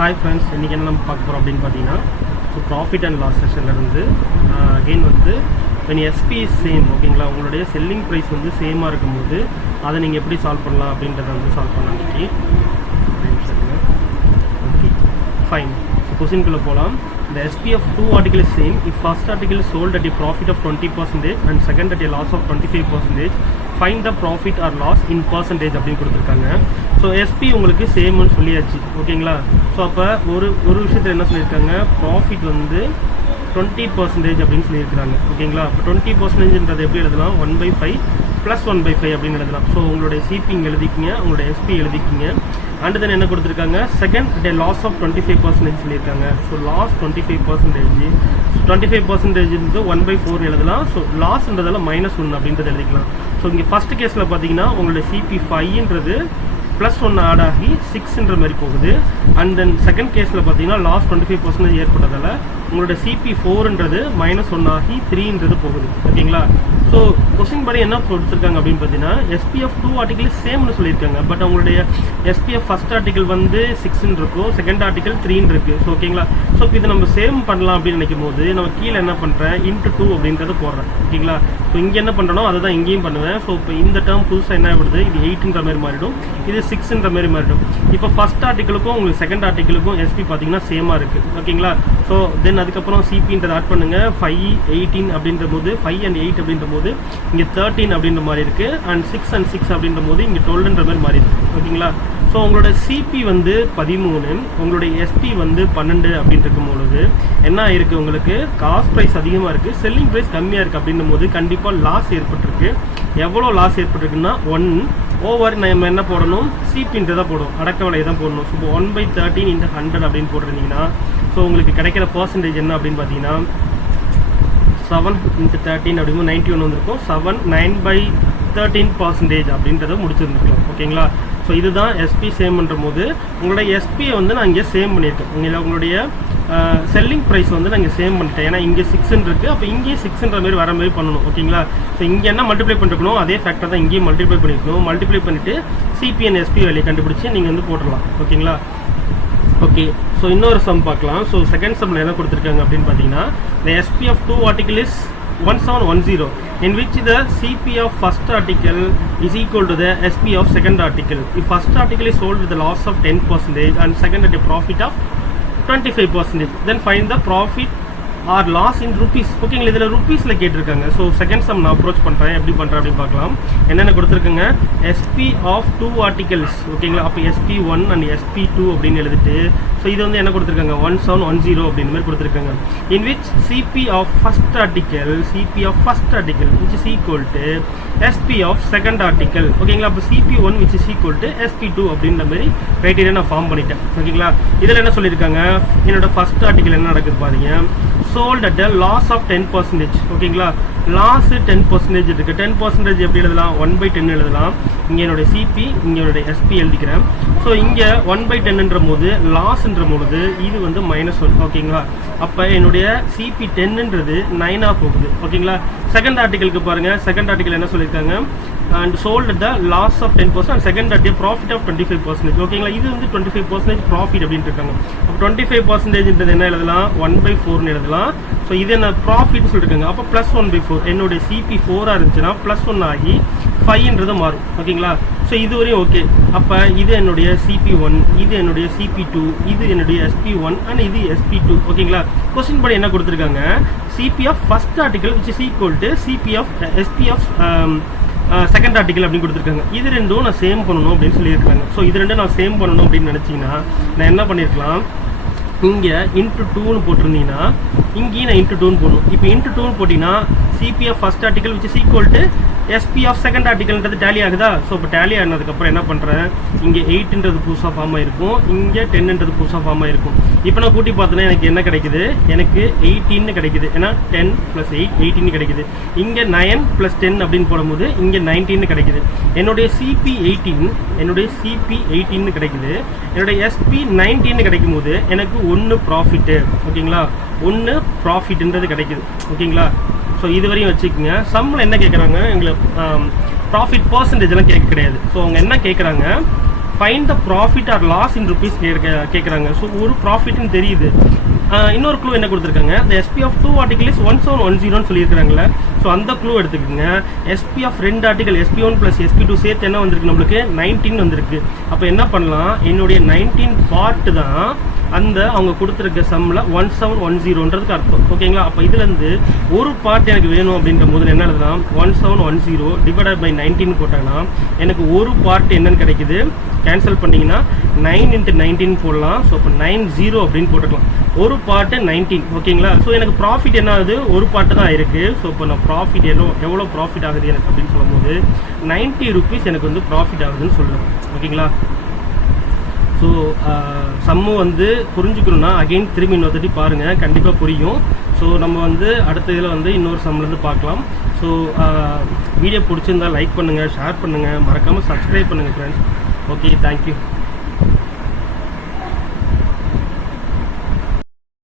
Hi friends, இன்றைக்கி என்ன நம்ம பார்க்க போகிறோம் அப்படின்னு பார்த்தீங்கன்னா, ஸோ ப்ராஃபிட் அண்ட் லாஸ் செஷன்லேருந்து அகெயின் வந்து when SP is சேம் ஓகேங்களா, உங்களுடைய செல்லிங் ப்ரைஸ் வந்து சேமாக இருக்கும்போது அதை நீங்கள் எப்படி சால்வ் பண்ணலாம் அப்படின்றத வந்து சால்வ் பண்ணலாம் இன்றைக்கி. சரிங்க, ஓகே ஃபைன். ஸோ கொஸ்டின்குள்ளே போகலாம். The SP of two article is same if first article is sold at a profit of 20% and second at a loss of 25%. Find the profit or loss in percentage அப்படின்னு கொடுத்துருக்காங்க. So SP உங்களுக்கு சேம்னு சொல்லியாச்சு ஓகேங்களா. So அப்போ ஒரு விஷயத்தில் என்ன சொல்லியிருக்காங்க, ப்ராஃபிட் வந்து 20% அப்படின்னு சொல்லியிருக்கிறாங்க ஓகேங்களா. இப்போ 20%ன்றது எப்படி எழுதலாம், 1/5 + 1/5 அப்படின்னு எழுதலாம். ஸோ உங்களுடைய சிபிங் எழுதிக்கிங்க, உங்களுடைய SP எழுதிக்கிங்க. அண்ட் தென் என்ன கொடுத்துருக்காங்க, செகண்ட் டே லாஸ் ஆஃப் 25% சொல்லியிருக்காங்க. ஸோ லாஸ் 25%, 25% 1/4 எழுதலாம். ஸோ லாஸ்ன்றதில் -1 அப்படின்றது எழுதிக்கலாம். ஸோ இங்கே ஃபஸ்ட் கேஸில் பார்த்தீங்கன்னா உங்களுடைய CP 5ன்றது +1 ஆட் ஆகி 6ன்ற மாதிரி போகுது. அண்ட் தென் செகண்ட் கேஸில் பார்த்தீங்கன்னா லாஸ் 25% ஏற்பட்டதால் உங்களோட CP 4ன்றது -1 ஆகி 3ன்றது போகுது ஓகேங்களா. ஸோ கொஸ்டின் படி என்ன கொடுத்துருக்காங்க அப்படின்னு பார்த்தீங்கன்னா, SPF 2 ஆர்டிகல் சேம்னு சொல்லியிருக்காங்க. பட் அவங்களுடைய SPF ஃபஸ்ட் ஆர்டிகல் வந்து 6ன்னு இருக்கும், செகண்ட் ஆர்டிகல் 3ன்னு இருக்குது. ஸோ ஓகேங்களா. ஸோ இப்போ இதை நம்ம சேம் பண்ணலாம் அப்படின்னு நினைக்கும் போது நம்ம கீழே என்ன பண்ணுறேன், ×2 அப்படின்றத போடுறேன் ஓகேங்களா. ஸோ இங்கே என்ன பண்ணுறனோ அதை தான் இங்கேயும் பண்ணுவேன். ஸோ இப்போ இந்த டேர்ம் புதுசாக என்ன ஆகிடுது, இது 8ன்ற மாதிரி மாறிடும், இது 6ன்ற மாதிரி மாறிடும். இப்போ ஃபஸ்ட் ஆர்டிகளுக்கும் உங்களுக்கு செகண்ட் ஆர்டிகளுக்கும் SP பார்த்தீங்கன்னா சேமாக இருக்குது ஓகேங்களா. ஸோ தென் அதுக்கப்புறம் CPன்றதை ஆட் பண்ணுங்கள். 5, 18 அப்படின்ற போது 5 and 8 அப்படின்ற போது இங்கே 13 அப்படின்ற மாதிரி இருக்குது. அண்ட் 6 and 6 அப்படின்ற போது இங்கே 12ன்ற மாதிரி மாறி இருக்குது ஓகேங்களா. ஸோ உங்களோட CP வந்து 13, உங்களுடைய SP வந்து 12 அப்படின்னு இருக்கும் பொழுது என்ன ஆயிருக்கு, உங்களுக்கு காஸ்ட் ப்ரைஸ் அதிகமாக இருக்குது, செல்லிங் ப்ரைஸ் கம்மியாக இருக்குது அப்படின்னும் போது கண்டிப்பாக லாஸ் ஏற்பட்டிருக்கு. எவ்வளோ லாஸ் ஏற்பட்டிருக்குன்னா 1/, நம்ம என்ன போடணும், CPன்றதை போடணும், அடக்க விலையை தான் போடணும். ஸோ 1/13 × 100 அப்படின்னு போட்டிருந்தீங்கன்னா ஸோ உங்களுக்கு கிடைக்கிற பர்சன்டேஜ் என்ன அப்படின்னு பார்த்தீங்கன்னா 7 × 13 அப்படிங்கும்போது 91 வந்திருக்கும். 9/13% அப்படின்றத முடிச்சிருந்துருக்கலாம் ஓகேங்களா. ஸோ இதுதான் SP சேம் பண்ணுற போது உங்களுடைய SPயை வந்து நான் இங்கே சேம் பண்ணியிருக்கேன். இங்கே உங்களுடைய செல்லிங் ப்ரைஸ் வந்து நான் இங்கே சேம் பண்ணிட்டேன். ஏன்னா இங்கே 6ன்னு இருக்குது, அப்போ இங்கேயும் 6ன்ற மாதிரி வர மாதிரி பண்ணணும் ஓகேங்களா. ஸோ இங்கே என்ன மல்டிப்ளை பண்ணிருக்கணும், அதே ஃபேக்டர் தான் இங்கேயும் மல்டிப்ளை பண்ணியிருக்கணும். மல்டிப்ளை பண்ணிவிட்டு CP and SP வேலையை கண்டுபிடிச்சி நீங்கள் வந்து போட்டுடலாம் ஓகேங்களா. ஓகே, ஸோ இன்னொரு சம் பார்க்கலாம். ஸோ செகண்ட் சம்மில் என்ன கொடுத்துருக்காங்க அப்படின்னு பார்த்தீங்கன்னா, the SP of 2 article is 1710 in which the CP of first article is equal to the SP of second article. If first article is sold with a loss of 10% and second at a profit of 25%, then find the profit or loss in rupees. ஓகேங்களா, இதில் ருப்பீஸில் கேட்டிருக்காங்க. So second sum நான் approach பண்ணுறேன், எப்படி பண்ணுறேன் அப்படின்னு பார்க்கலாம். என்னென்ன கொடுத்துருக்காங்க, SP of 2 articles ஓகேங்களா. அப்போ SP1 and SP2 அப்படின்னு எழுதிட்டு ஸோ இது வந்து என்ன கொடுத்துருக்காங்க, 1710 அப்படின்னு மாதிரி கொடுத்துருக்காங்க. in which CP of first article which is equal to SP of second article ஓகேங்களா. அப்போ CP1 which is equal to SP2 அப்படின்ற மாதிரி க்ரைட்டீரியா நான் ஃபார்ம் பண்ணிட்டேன் ஓகேங்களா. இதில் என்ன சொல்லியிருக்காங்க, என்னோட ஃபர்ஸ்ட் ஆர்டிக்கல் என்ன நடக்குது பாருங்க, sold at a loss of 10% ஓகேங்களா. லாஸ் 10% இருக்குது. 10% எப்படி எழுதலாம், 1/10 எழுதலாம். இங்கே என்னுடைய CP, இங்கே என்னுடைய SP எழுதிக்கிறேன். ஸோ இங்கே 1/10ன்ற போது லாஸ்ன்ற பொழுது இது வந்து -1 ஓகேங்களா. அப்போ என்னுடைய CP 10ன்றது 9ஆக போகுது ஓகேங்களா. செகண்ட் ஆர்டிக்கலுக்கு பாருங்கள், செகண்ட் ஆர்டிக்கல் என்ன சொல்லியிருக்காங்க, and sold at the loss of 10% and second at a profit of 25% ஓகேங்களா. இது வந்து 25% ப்ராஃபிட் அப்படின்னு இருக்காங்க. அப்போ 25%ன்றது என்ன எழுதலாம், 1/4 எழுதலாம். ஸோ இது என்ன ப்ராஃபிட் சொல்லியிருக்காங்க. அப்போ +1/4 என்னுடைய CP 4ஆக இருந்துச்சுன்னா +1 ஆகி 5ன்றது மாறும் ஓகேங்களா. ஸோ இது வரையும் ஓகே. அப்போ இது என்னுடைய CP1, இது என்னுடைய CP2, இது என்னுடைய SP1 அண்ட் இது SP2 ஓகேங்களா. கொஸ்டின் படி என்ன கொடுத்துருக்காங்க, CP of first article which is equal to CP of SP of second article அப்படின்னு கொடுத்துருக்காங்க. இது ரெண்டும் நான் சேம் பண்ணணும் அப்படின்னு சொல்லியிருக்காங்க. ஸோ இது ரெண்டும் நான் சேம் பண்ணணும் அப்படின்னு நினச்சிங்கன்னா நான் என்ன பண்ணியிருக்கலாம், இங்கே ×2ன்னு போட்டிருந்தீங்கன்னா இங்கேயும் நான் ×2ன்னு போடணும். இப்போ ×2ன்னு போட்டிங்கன்னா CP of first article which is equal to SP of second articleன்றது டேலி ஆகுதா. ஸோ இப்போ டேலி ஆனதுக்கப்புறம் என்ன பண்ணுறேன், இங்கே 8ன்றது புதுசாக ஃபார்ம் ஆகிருக்கும், இங்கே 10ன்றது புதுசாக ஃபார்ம் ஆகிருக்கும். இப்போ நான் கூட்டி பார்த்தேன்னா எனக்கு என்ன கிடைக்குது, எனக்கு 18 கிடைக்குது. ஏன்னா 10 + 8 18 கிடைக்குது. இங்கே 9 + 10 அப்படின்னு போடும்போது இங்கே 19 கிடைக்குது. என்னுடைய CP 18 கிடைக்குது. என்னுடைய SP 19 கிடைக்கும் போது எனக்கு 1 ப்ராஃபிட்டு ஓகேங்களா. 1 ப்ராஃபிட்ன்றது கிடைக்குது ஓகேங்களா. ஸோ இது வரையும் வச்சுக்கோங்க. சம்மில் என்ன கேட்குறாங்க, எங்களுக்கு ப்ராஃபிட் பர்சன்டேஜ்லாம் கேட்க கிடையாது. ஸோ அவங்க என்ன கேட்குறாங்க, find the profit or loss in rupees கேட்குறாங்க. ஸோ ஒரு ப்ராஃபிட்னு தெரியுது. இன்னொரு க்ளூ என்ன கொடுத்துருக்காங்க, the SP of 2 article is 1710 சொல்லியிருக்காங்களே. ஸோ அந்த க்ளூ எடுத்துக்கோங்க. SP of 2 article SP1 + SP2 சேர்த்து என்ன வந்திருக்கு நம்மளுக்கு 19 வந்திருக்கு. அப்போ என்ன பண்ணலாம், என்னுடைய 19 பார்ட்டு தான் அந்த அவங்க கொடுத்துருக்க சம்மில் 1710ன்றதுக்கு அர்த்தம். ஓகேங்களா? அப்போ இதுலேருந்து ஒரு பார்ட் எனக்கு வேணும் அப்படின்ற போது என்ன எழுதலாம், 1710 டிவைடட் பை 19 போட்டாங்கன்னா எனக்கு ஒரு பார்ட் என்னன்னு கிடைக்குது. கேன்சல் பண்ணிங்கன்னா 9 × 19 போடலாம். ஸோ இப்போ 90 அப்படின்னு போட்டுக்கலாம். ஒரு பார்ட்டு 19. ஓகேங்களா? ஸோ எனக்கு ப்ராஃபிட் என்ன ஆகுது, ஒரு பார்ட்டு தான் இருக்குது. ஸோ இப்போ நான் ப்ராஃபிட் எவ்வளோ ப்ராஃபிட் ஆகுது எனக்கு அப்படின்னு சொல்லும்போது 90 rupees எனக்கு வந்து ப்ராஃபிட் ஆகுதுன்னு சொல்லுவேன். ஓகேங்களா? ஸோ சம்மு வந்து புரிஞ்சுக்கணுன்னா அகெயின் திரும்பி இன்னொரு பாருங்கள், கண்டிப்பாக புரியும். ஸோ நம்ம வந்து அடுத்த இதில் வந்து இன்னொரு சம்லேருந்து பார்க்கலாம். ஸோ வீடியோ பிடிச்சிருந்தால் லைக் பண்ணுங்கள், ஷேர் பண்ணுங்கள், மறக்காமல் சப்ஸ்கிரைப் பண்ணுங்கள் ஃப்ரெண்ட்ஸ். Okay, thank you.